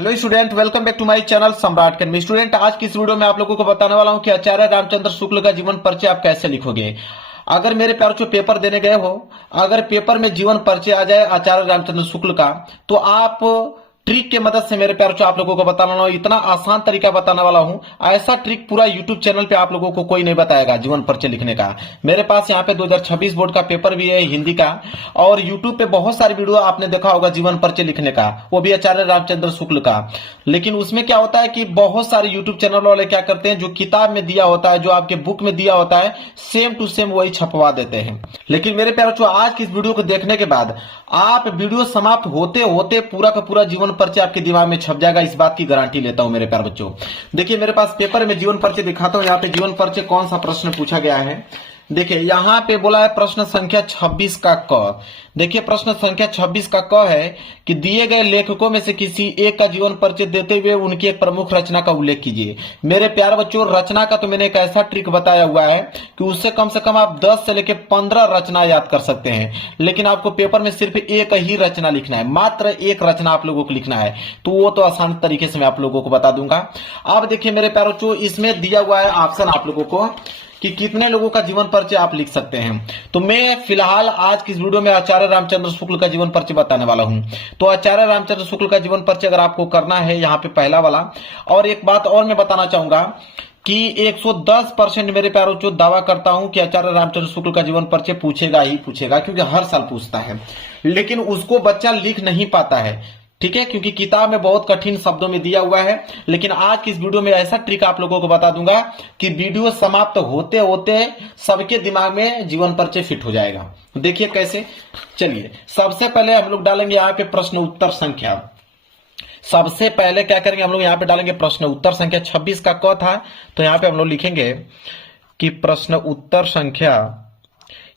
Hello student, welcome back to my channel Samrat academy. Student, आज की इस वीडियो में आप लोगों को बताने वाला हूं कि आचार्य रामचंद्र शुक्ल का जीवन परिचय आप कैसे लिखोगे। अगर मेरे प्यार जो पेपर देने गए हो, अगर पेपर में जीवन परिचय आ जाए आचार्य रामचंद्र शुक्ल का, तो आप ट्रिक के मदद से मेरे प्यार आप लोगों को बताने वाला हूं। इतना आसान तरीका बताने वाला हूं, ऐसा ट्रिक पूरा यूट्यूब चैनल पे आप लोगों को कोई नहीं बताएगा जीवन परिचय लिखने का। मेरे पास यहाँ पे 2026 बोर्ड का पेपर भी है हिंदी का, और यूट्यूब पे बहुत सारी वीडियो आपने देखा होगा जीवन परिचय लिखने का, वो भी आचार्य रामचंद्र शुक्ल का। लेकिन उसमें क्या होता है कि बहुत सारे यूट्यूब चैनल वाले क्या करते हैं, जो किताब में दिया होता है, जो आपके बुक में दिया होता है, सेम टू सेम वही छपवा देते हैं। लेकिन मेरे प्यारों, आज की इस वीडियो को देखने के बाद आप वीडियो समाप्त होते होते पूरा का पूरा जीवन परिचय आपके दिमाग में छप जाएगा, इस बात की गारंटी लेता हूं मेरे प्यारे बच्चों। देखिए, मेरे पास पेपर में जीवन परिचय दिखाता हूं। यहाँ पे जीवन परिचय कौन सा प्रश्न पूछा गया है, देखिए यहाँ पे बोला है प्रश्न संख्या 26 का क। देखिए प्रश्न संख्या 26 का क है कि दिए गए लेखकों में से किसी एक का जीवन परिचय देते हुए उनकी एक प्रमुख रचना का उल्लेख कीजिए। मेरे प्यारे बच्चों, रचना का तो मैंने एक ऐसा ट्रिक बताया हुआ है कि उससे कम आप 10 से लेकर 15 रचना याद कर सकते हैं। लेकिन आपको पेपर में सिर्फ एक ही रचना लिखना है, मात्र एक रचना आप लोगों को लिखना है, तो वो तो आसान तरीके से मैं आप लोगों को बता दूंगा। अब देखिए मेरे प्यारे बच्चों, इसमें दिया हुआ है ऑप्शन आप लोगों को कि कितने लोगों का जीवन परिचय आप लिख सकते हैं। तो मैं फिलहाल आज की इस वीडियो में आचार्य रामचंद्र शुक्ल का जीवन परिचय बताने वाला हूं। तो आचार्य रामचंद्र शुक्ल का जीवन परिचय अगर आपको करना है, यहाँ पे पहला वाला। और एक बात और मैं बताना चाहूंगा कि 110% मेरे प्यारों जो दावा करता हूं कि आचार्य रामचंद्र शुक्ल का जीवन परिचय पूछेगा ही पूछेगा, क्योंकि हर साल पूछता है, लेकिन उसको बच्चा लिख नहीं पाता है। ठीक है, क्योंकि किताब में बहुत कठिन शब्दों में दिया हुआ है। लेकिन आज की इस वीडियो में ऐसा ट्रिक आप लोगों को बता दूंगा कि वीडियो समाप्त होते होते सबके दिमाग में जीवन परिचय फिट हो जाएगा। तो देखिए कैसे। चलिए, सबसे पहले हम लोग डालेंगे यहाँ पे प्रश्न उत्तर संख्या। सबसे पहले क्या करेंगे, हम लोग यहाँ पे डालेंगे प्रश्न उत्तर संख्या। 26 का क था, तो यहाँ पे हम लोग लिखेंगे कि प्रश्न उत्तर संख्या,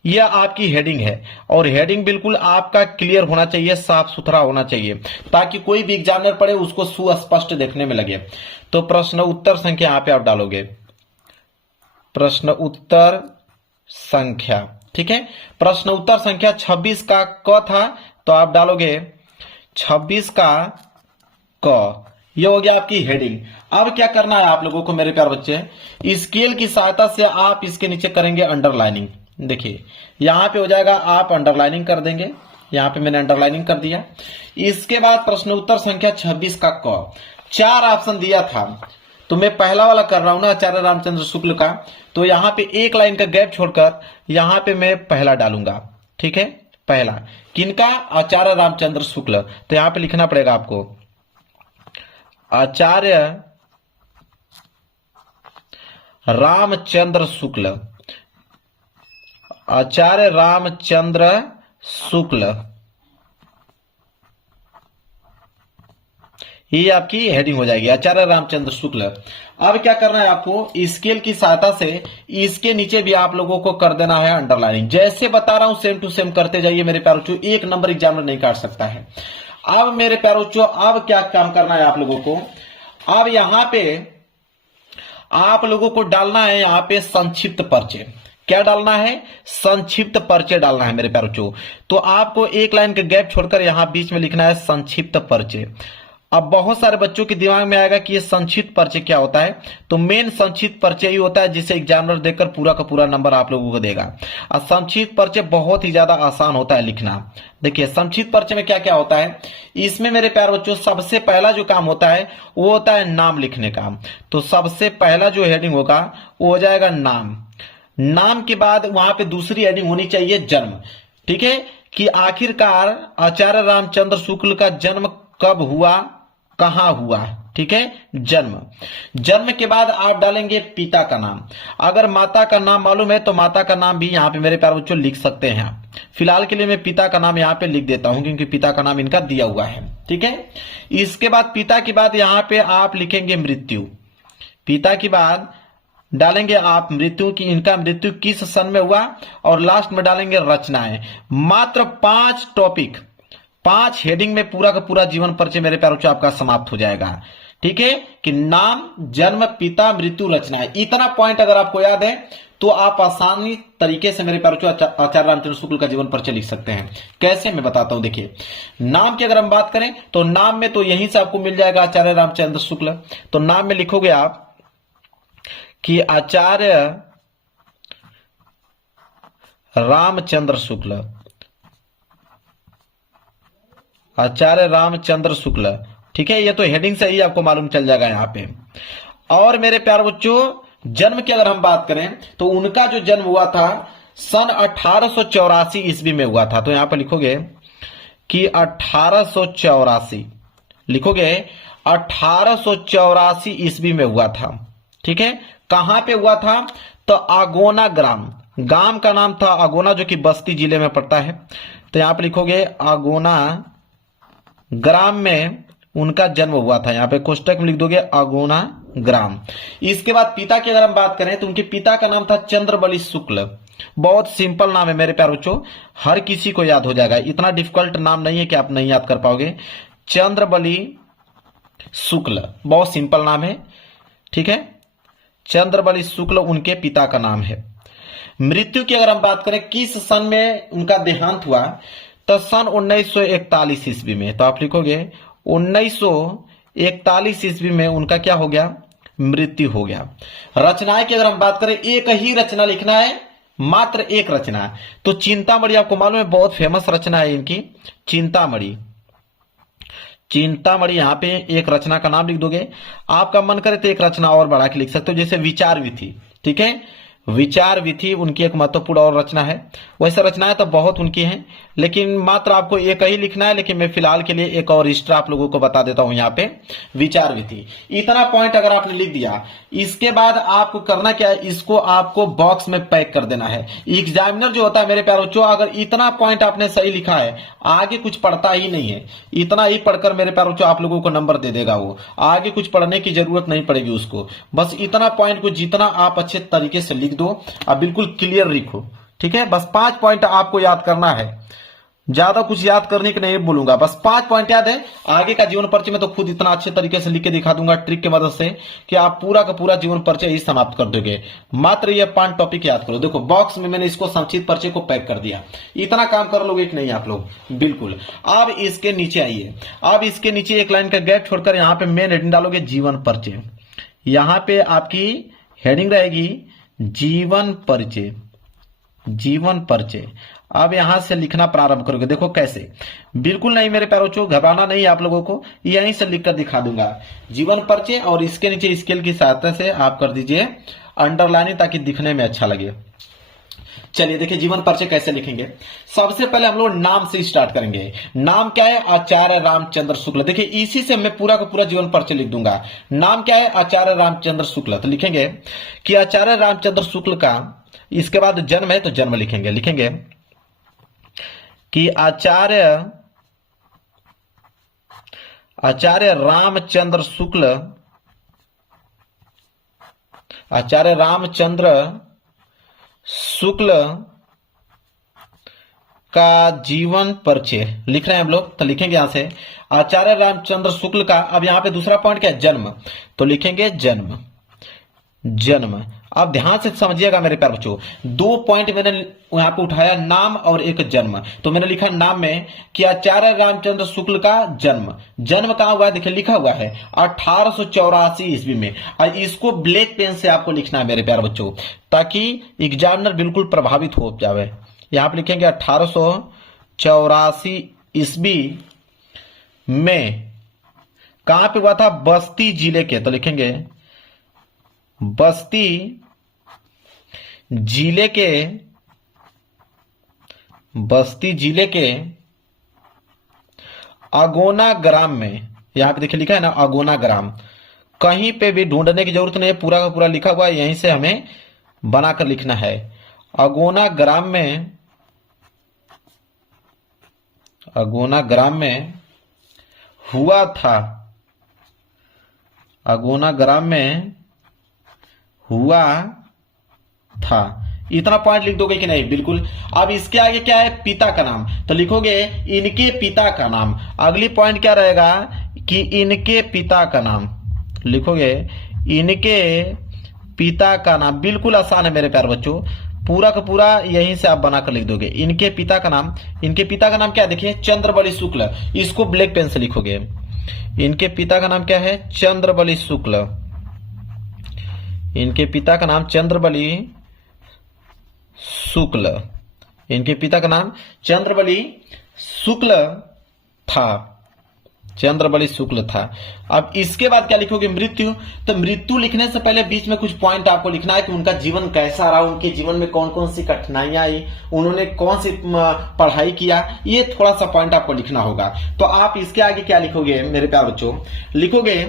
यह आपकी हेडिंग है। और हेडिंग बिल्कुल आपका क्लियर होना चाहिए, साफ सुथरा होना चाहिए, ताकि कोई भी एग्जामिनर पढ़े उसको सुस्पष्ट देखने में लगे। तो प्रश्न उत्तर संख्या यहाँ पे आप डालोगे प्रश्न उत्तर संख्या। ठीक है, प्रश्न उत्तर संख्या 26 का क था, तो आप डालोगे 26 का क। ये हो गया आपकी हेडिंग। अब क्या करना है आप लोगों को मेरे प्यारे बच्चे, स्केल की सहायता से आप इसके नीचे करेंगे अंडरलाइनिंग। देखिए यहां पे हो जाएगा, आप अंडरलाइनिंग कर देंगे। यहां पे मैंने अंडरलाइनिंग कर दिया। इसके बाद प्रश्न उत्तर संख्या 26 का क। 4 ऑप्शन दिया था, तो मैं पहला वाला कर रहा हूं ना, आचार्य रामचंद्र शुक्ल का। तो यहां पे एक लाइन का गैप छोड़कर यहां पे मैं पहला डालूंगा। ठीक है, पहला किनका, आचार्य रामचंद्र शुक्ल। तो यहां पे लिखना पड़ेगा आपको आचार्य रामचंद्र शुक्ल, आचार्य रामचंद्र शुक्ल। ये आपकी हेडिंग हो जाएगी, आचार्य रामचंद्र शुक्ल। अब क्या करना है आपको, स्केल की सहायता से इसके नीचे भी आप लोगों को कर देना है अंडरलाइनिंग। जैसे बता रहा हूं सेम टू सेम करते जाइए मेरे प्यारे बच्चों, एक नंबर एग्जामिनर नहीं काट सकता है। अब मेरे प्यारे बच्चों, अब क्या काम करना है आप लोगों को, अब यहां पे आप लोगों को डालना है यहाँ पे संक्षिप्त परिचय। क्या डालना है, संक्षिप्त परिचय डालना है मेरे प्यारे बच्चों। तो आपको एक लाइन का गैप छोड़कर यहां बीच में लिखना है संक्षिप्त परिचय। अब बहुत सारे बच्चों के दिमाग में आएगा कि ये संक्षिप्त परिचय क्या होता है। तो मेन संक्षिप्त परिचय ही होता है जिसे एग्जामिनर देखकर पूरा का पूरा नंबर आप लोगों को देगा। और संक्षिप्त परिचय बहुत ही ज्यादा आसान होता है लिखना। देखिए संक्षिप्त परिचय में क्या क्या होता है, इसमें मेरे प्यारे बच्चों सबसे पहला जो काम होता है वो होता है नाम लिखने का। तो सबसे पहला जो हेडिंग होगा वो हो जाएगा नाम। नाम के बाद वहां पे दूसरी हेडिंग होनी चाहिए जन्म। ठीक है, कि आखिरकार आचार्य रामचंद्र शुक्ल का जन्म कब हुआ, कहां हुआ। ठीक है, जन्म। जन्म के बाद आप डालेंगे पिता का नाम। अगर माता का नाम मालूम है तो माता का नाम भी यहाँ पे मेरे प्यारे बच्चों लिख सकते हैं। फिलहाल के लिए मैं पिता का नाम यहाँ पे लिख देता हूं, क्योंकि पिता का नाम इनका दिया हुआ है। ठीक है, इसके बाद पिता के बाद यहाँ पे आप लिखेंगे मृत्यु। पिता के बाद डालेंगे आप मृत्यु की, इनका मृत्यु किस सन में हुआ, और लास्ट में डालेंगे रचनाएं। मात्र 5 टॉपिक, 5 हेडिंग में पूरा का पूरा जीवन परिचय मेरे प्यारे बच्चों आपका समाप्त हो जाएगा। ठीक है, कि नाम, जन्म, पिता, मृत्यु, रचनाएं। इतना पॉइंट अगर आपको याद है तो आप आसानी तरीके से मेरे प्यारे बच्चों आचार्य रामचंद्र शुक्ल का जीवन परिचय लिख सकते हैं। कैसे, मैं बताता हूं। देखिए, नाम की अगर हम बात करें तो नाम में तो यहीं से आपको मिल जाएगा आचार्य रामचंद्र शुक्ल। तो नाम में लिखोगे आप कि आचार्य रामचंद्र शुक्ल, आचार्य रामचंद्र शुक्ल, ठीक है। ये तो हेडिंग से ही आपको मालूम चल जाएगा यहां पे। और मेरे प्यारे बच्चों जन्म की अगर हम बात करें तो उनका जो जन्म हुआ था सन 1884 ईस्वी में हुआ था। तो यहां पर लिखोगे कि 1884, लिखोगे 1884 ईस्वी में हुआ था, ठीक है। कहां पे हुआ था? तो आगोना ग्राम, गांव का नाम था आगोना, जो कि बस्ती जिले में पड़ता है। तो यहां पे लिखोगे आगोना ग्राम में उनका जन्म हुआ था। यहां पे कोष्टक में लिख दोगे आगोना ग्राम। इसके बाद पिता की अगर हम बात करें तो उनके पिता का नाम था चंद्रबली शुक्ल। बहुत सिंपल नाम है मेरे प्यारे बच्चों, हर किसी को याद हो जाएगा, इतना डिफिकल्ट नाम नहीं है कि आप नहीं याद कर पाओगे। चंद्रबली शुक्ल बहुत सिंपल नाम है, ठीक है। चंद्रबली शुक्ल उनके पिता का नाम है। मृत्यु की अगर हम बात करें किस सन में उनका देहांत हुआ, तो सन 1941 ईस्वी में। तो आप लिखोगे 1941 ईस्वी में उनका क्या हो गया? मृत्यु हो गया। रचनाएं की अगर हम बात करें, एक ही रचना लिखना है, मात्र एक रचना। तो चिंतामणि आपको मालूम है बहुत फेमस रचना है इनकी, चिंतामणि। चिंतामणि यहां पे एक रचना का नाम लिख दोगे। आपका मन करे तो एक रचना और बढ़ा के लिख सकते हो, जैसे विचार विधि, ठीक है। विचार विधि उनकी एक महत्वपूर्ण और रचना है। वैसे रचनाएं तो बहुत उनकी हैं, लेकिन मात्र आपको एक ही लिखना है। लेकिन मैं फिलहाल के लिए एक और एक्स्ट्रा आप लोगों को बता देता हूं यहाँ पे, विचार विधि। इतना पॉइंट अगर आपने लिख दिया, इसके बाद आपको करना क्या है, इसको आपको बॉक्स में पैक कर देना है। एग्जामिनर जो होता है मेरे प्यारे बच्चों, अगर इतना पॉइंट आपने सही लिखा है, आगे कुछ पढ़ता ही नहीं है। इतना ही पढ़कर मेरे प्यारे बच्चों आप लोगों को नंबर दे देगा वो, आगे कुछ पढ़ने की जरूरत नहीं पड़ेगी उसको। बस इतना पॉइंट को जितना आप अच्छे तरीके से लिख दो, अब बिल्कुल क्लियर लिखो, ठीक है। बस 5 पॉइंट आपको याद करना है, ज्यादा कुछ याद करने के नहीं बोलूंगा, बस 5 पॉइंट याद है। आगे का जीवन परिचय में तो खुद इतना अच्छे तरीके से लिख के दिखा दूंगा ट्रिक की मदद से कि आप पूरा का पूरा जीवन परिचय ही समाप्त कर दोगे। मात्र ये 5 टॉपिक याद करो। देखो बॉक्स में मैंने इसको संक्षिप्त परिचय को पैक कर दिया, इतना काम कर लोगे कि नहीं आप लोग? बिल्कुल। अब इसके नीचे आइए, अब इसके नीचे एक लाइन का गैप छोड़कर यहाँ पे मेन हेडिंग डालोगे जीवन परिचय। यहां पे आपकी हेडिंग रहेगी जीवन परिचय, जीवन परिचय। अब यहां से लिखना प्रारंभ करोगे। देखो कैसे, बिल्कुल नहीं मेरे प्यारे बच्चों, घबराना नहीं आप लोगों को, यहीं से लिखकर दिखा दूंगा जीवन परिचय। और इसके नीचे स्केल की सहायता से आप कर दीजिए अंडरलाइनिंग, ताकि दिखने में अच्छा लगे। चलिए देखिए जीवन परिचय कैसे लिखेंगे। सबसे पहले हम लोग नाम से स्टार्ट करेंगे। नाम क्या है? आचार्य रामचंद्र शुक्ल। देखिए इसी से मैं पूरा का पूरा जीवन परिचय लिख दूंगा। नाम क्या है? आचार्य रामचंद्र शुक्ल। तो लिखेंगे कि आचार्य रामचंद्र शुक्ल का, इसके बाद जन्म है तो जन्म लिखेंगे, लिखेंगे कि आचार्य रामचंद्र शुक्ल, आचार्य रामचंद्र शुक्ल का जीवन परिचय लिख रहे हैं हम लोग। तो लिखेंगे यहां से आचार्य रामचंद्र शुक्ल का, अब यहां पे दूसरा पॉइंट क्या है? जन्म। तो लिखेंगे जन्म, जन्म। अब ध्यान से समझिएगा मेरे प्यारे बच्चों, 2 पॉइंट मैंने यहां पे उठाया, नाम और एक जन्म। तो मैंने लिखा नाम में कि आचार्य रामचंद्र शुक्ल का जन्म। जन्म कहां हुआ है? देखिए लिखा हुआ है 1884 ईस्वी में। और इसको ब्लैक पेन से आपको लिखना है मेरे प्यारे बच्चों, ताकि एग्जामिनर बिल्कुल प्रभावित हो जाए। यहां पे लिखेंगे 1884 ईस्वी में कहां पे हुआ था? बस्ती जिले के। तो लिखेंगे बस्ती जिले के, बस्ती जिले के अगोना ग्राम में। यहां पे देखिए लिखा है ना अगोना ग्राम, कहीं पे भी ढूंढने की जरूरत नहीं है, पूरा का पूरा लिखा हुआ है, यहीं से हमें बनाकर लिखना है। अगोना ग्राम में, अगोना ग्राम में हुआ था, अगोना ग्राम में हुआ था। इतना पॉइंट लिख दोगे कि नहीं? बिल्कुल। अब इसके आगे क्या है? पिता का नाम। तो लिखोगे इनके पिता का नाम। अगली पॉइंट क्या रहेगा कि इनके पिता का नाम, लिखोगे इनके पिता का नाम, बिल्कुल आसान है मेरे प्यारे बच्चों, पूरा का पूरा यहीं से आप बनाकर लिख दोगे। इनके पिता का नाम, इनके पिता का नाम क्या है, देखिए चंद्रबली शुक्ल, इसको ब्लैक पेन से लिखोगे। इनके पिता का नाम क्या है, चंद्रबली शुक्ल। इनके पिता का नाम चंद्रबली शुक्ल, इनके पिता का नाम चंद्रबली शुक्ल था, चंद्रबली शुक्ल था। अब इसके बाद क्या लिखोगे, मृत्यु। तो मृत्यु लिखने से पहले बीच में कुछ पॉइंट आपको लिखना है कि उनका जीवन कैसा रहा, उनके जीवन में कौन कौन सी कठिनाइयां आई, उन्होंने कौन सी पढ़ाई किया, ये थोड़ा सा पॉइंट आपको लिखना होगा। तो आप इसके आगे क्या लिखोगे मेरे प्यारे बच्चों, लिखोगे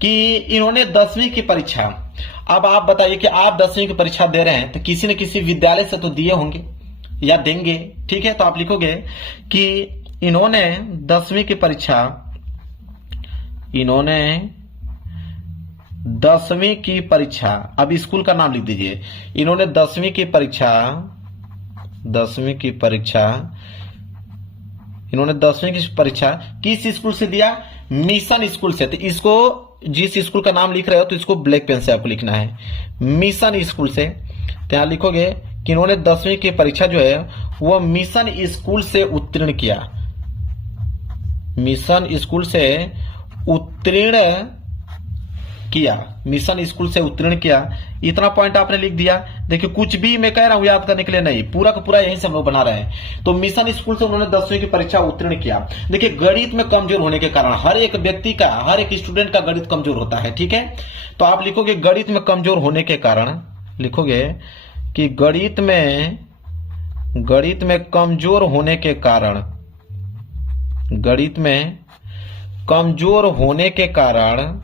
कि इन्होंने 10वीं की परीक्षा। अब आप बताइए कि आप 10वीं की परीक्षा दे रहे हैं तो किसी न किसी विद्यालय से तो दिए होंगे या देंगे, ठीक है। तो आप लिखोगे कि इन्होंने 10वीं की परीक्षा, इन्होंने 10वीं की परीक्षा, अब स्कूल का नाम लिख दीजिए। इन्होंने 10वीं की परीक्षा, 10वीं की परीक्षा, इन्होंने 10वीं की परीक्षा किस स्कूल से दिया, मिशन स्कूल से। तो इसको, जिस स्कूल का नाम लिख रहे हो तो इसको ब्लैक पेन से आपको लिखना है, मिशन स्कूल से। तो यहां लिखोगे कि इन्होंने 10वीं की परीक्षा जो है वो मिशन स्कूल से उत्तीर्ण किया, मिशन स्कूल से उत्तीर्ण किया, मिशन स्कूल से उत्तीर्ण किया। इतना पॉइंट आपने लिख दिया। देखिए कुछ भी मैं कह रहा हूं याद करने के लिए नहीं, पूरा का पूरा यहीं से हम लोग बना रहे हैं। तो मिशन स्कूल से उन्होंने 10वीं की परीक्षा उत्तीर्ण किया। देखिए गणित में कमजोर होने के कारण, हर एक व्यक्ति का, हर एक स्टूडेंट का गणित कमजोर होता है, ठीक है। तो आप लिखोगे गणित में कमजोर होने के कारण, लिखोगे कि गणित में कमजोर होने के कारण, गणित में कमजोर होने के कारण,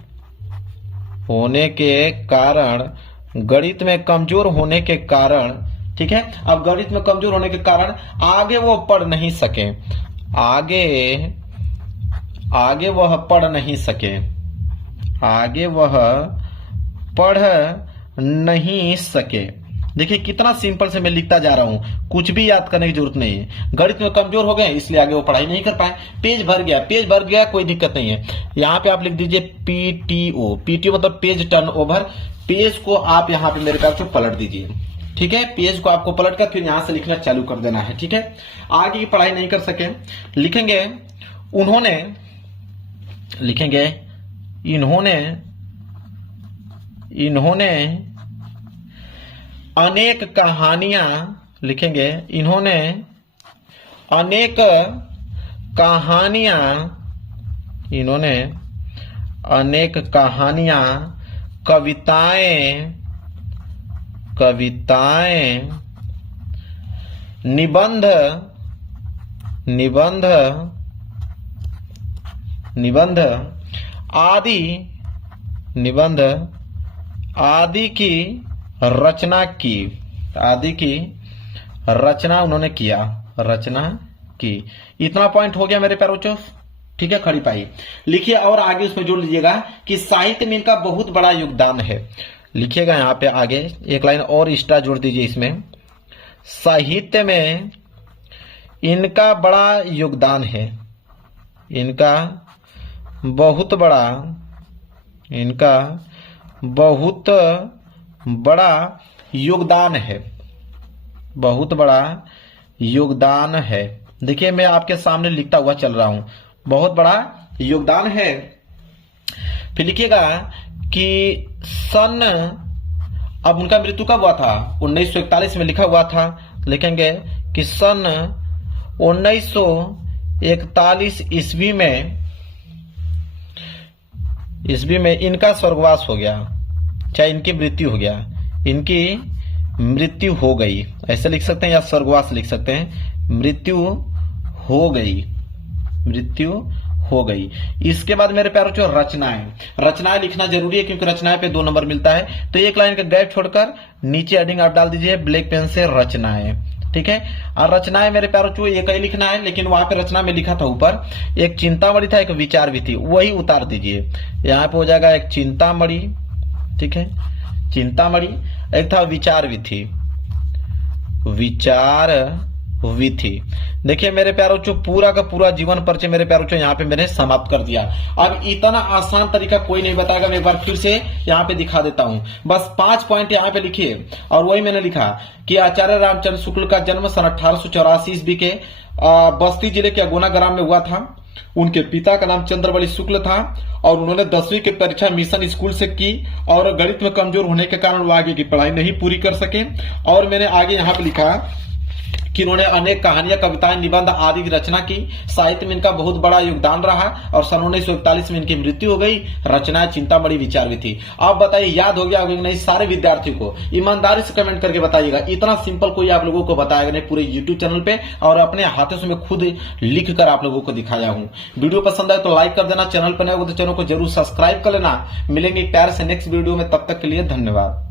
गणित में कमजोर होने के कारण, ठीक है। अब गणित में कमजोर होने के कारण आगे वो पढ़ नहीं सके, आगे वह पढ़ नहीं सके, आगे वह पढ़ नहीं सके। देखिए कितना सिंपल से मैं लिखता जा रहा हूं, कुछ भी याद करने की जरूरत नहीं है। गणित में कमजोर हो गए इसलिए आगे वो पढ़ाई नहीं कर पाए। पेज भर गया, पेज भर गया, कोई दिक्कत नहीं है। यहां पे आप लिख दीजिए पीटीओ, पीटीओ मतलब पेज टर्नओवर। पेज को आप यहां पे मेरे ख्याल से पलट दीजिए, ठीक है। पेज को आपको पलट कर फिर यहां से लिखना चालू कर देना है, ठीक है। आगे की पढ़ाई नहीं कर सके, लिखेंगे उन्होंने, लिखेंगे इन्होंने अनेक कहानियां, लिखेंगे इन्होंने अनेक कहानियां, इन्होंने अनेक कहानियां, कविताएं, निबंध आदि की रचना की, उन्होंने किया, रचना की। इतना पॉइंट हो गया मेरे प्यारे बच्चों, ठीक है। खड़ी पाई लिखिए और आगे उसमें जोड़ लीजिएगा कि साहित्य में इनका बहुत बड़ा योगदान है। लिखिएगा यहां पे आगे एक लाइन और एक्स्ट्रा जोड़ दीजिए इसमें, साहित्य में इनका बड़ा योगदान है, इनका बहुत बड़ा योगदान है, बहुत बड़ा योगदान है। देखिए मैं आपके सामने लिखता हुआ चल रहा हूं, बहुत बड़ा योगदान है। फिर लिखिएगा कि सन, अब उनका मृत्यु कब हुआ था, 1941 में लिखा हुआ था। लिखेंगे कि सन 1941 ईस्वी में इनका स्वर्गवास हो गया, चाहे इनकी मृत्यु हो गया, इनकी मृत्यु हो गई, ऐसे लिख सकते हैं या स्वर्गवास लिख सकते हैं, मृत्यु हो गई। इसके बाद मेरे प्यारों जो रचनाएं लिखना जरूरी है क्योंकि रचनाएं पे 2 नंबर मिलता है। तो एक लाइन का गैप छोड़कर नीचे हेडिंग आप डाल दीजिए ब्लैक पेन से रचनाएं, ठीक है। और रचनाएं मेरे प्यारों जो एक ही लिखना है, लेकिन वहां पे रचना में लिखा था ऊपर एक चिंतामणि था, एक विचार भी थी, वही उतार दीजिए। यहाँ पे हो जाएगा एक चिंतामणि, ठीक है, चिंतामणि, एक था विचार भी थी, विचार हुई थी। देखिए मेरे प्यारों जो पूरा का पूरा जीवन परिचय मेरे प्यारों जो यहाँ पे मैंने समाप्त कर दिया। अब इतना आसान तरीका कोई नहीं बताएगा, मैं एक बार फिर से यहाँ पे दिखा देता हूँ। बस 5 पॉइंट यहाँ पे लिखिए और वही मैंने लिखा कि आचार्य रामचंद्र शुक्ल का जन्म सन 1884 ईस्वी के बस्ती जिले के अगोना ग्राम में हुआ था। उनके पिता का नाम चंद्रबली शुक्ल था और उन्होंने 10वीं की परीक्षा मिशन स्कूल से की और गणित में कमजोर होने के कारण वो आगे की पढ़ाई नहीं पूरी कर सके। और मैंने आगे यहाँ पे लिखा कि उन्होंने अनेक कहानियां, कविताएं, निबंध आदि की रचना की। साहित्य में इनका बहुत बड़ा योगदान रहा और सन 1941 में इनकी मृत्यु हो गई। रचनाएं चिंतामणि विचार भी थी। आप बताइए याद हो गया होगा कि नहीं? सारे विद्यार्थियों को ईमानदारी से कमेंट करके बताइएगा। इतना सिंपल कोई आप लोगों को बताएगा नहीं पूरे यूट्यूब चैनल पे, और अपने हाथों से मैं खुद लिख कर आप लोगों को दिखाया हूँ। वीडियो पसंद आए तो लाइक कर देना, चैनल पर नए हो तो चैनल को जरूर सब्सक्राइब कर लेना। मिलेंगे प्यार से नेक्स्ट वीडियो में, तब तक के लिए धन्यवाद।